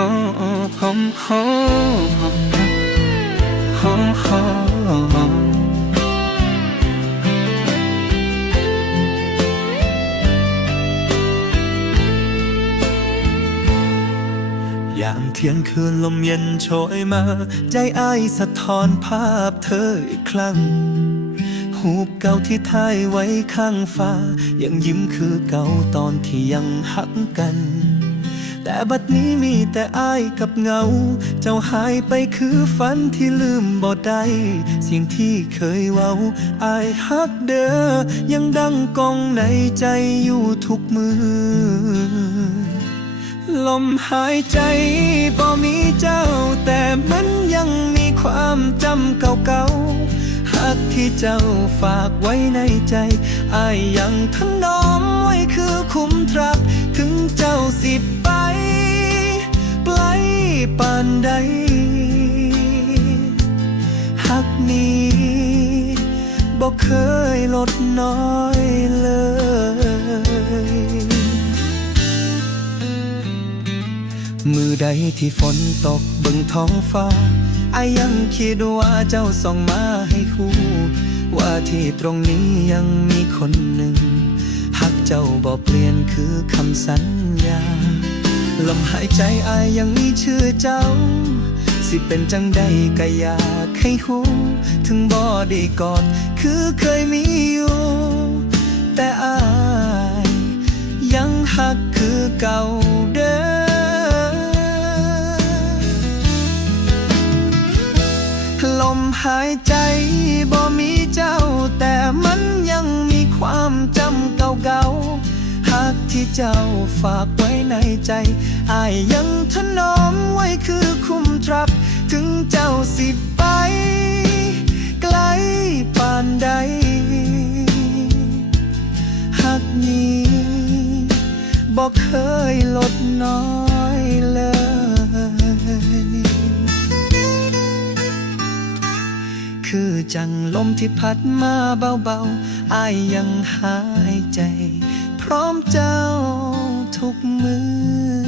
ยามเที่ยงคืนลมเย็นโชยมา ใจอ้ายสะท้อนภาพเธออีกครั้ง หูเก่าที่ถ่ายไว้ข้างฟ้า ยังยิ้มคือเก่าตอนที่ยังหักกัน แต่บัดนี้มีแต่อ้ายกับเงา เจ้าหายไปคือฝันที่ลืมบ่ได้เสียงที่เคยเว้าอ้ายฮักเด้อยังดังกองในใจอยู่ทุกมือ ลมหายใจบ่มีเจ้า แต่มันยังมีความจำเก่าๆหักที่เจ้าฝากไว้ในใจอายยังถนอมไว้คือ ปานใดหักนี้บอกเคยลดน้อยเลยมือใดที่ฝนตกเบึงท้องฟ้าอายังคิดว่าเจ้าส่องมาให้คู่ ว่าที่ตรงนี้ยังมีคนหนึ่งหักเจ้าบอกเปลี่ยนคือคำสัญญา ลมหายใจอายยังมีชื่อเจ้า สิเป็นจังใดก็อยากให้หูถึงบ่ได้กอดคือเคยมีอยู่ ที่เจ้าฝากไว้ในใจอายยังถนอมไว้คือคุ้มทรัพย์ ถึงเจ้าสิไป ไกลปานใดหักนี้บอกเคยลดน้อยเลยคือจังลมที่พัดมาเบาๆอายยังหายใจ ร้อมเจ้าทุกมือ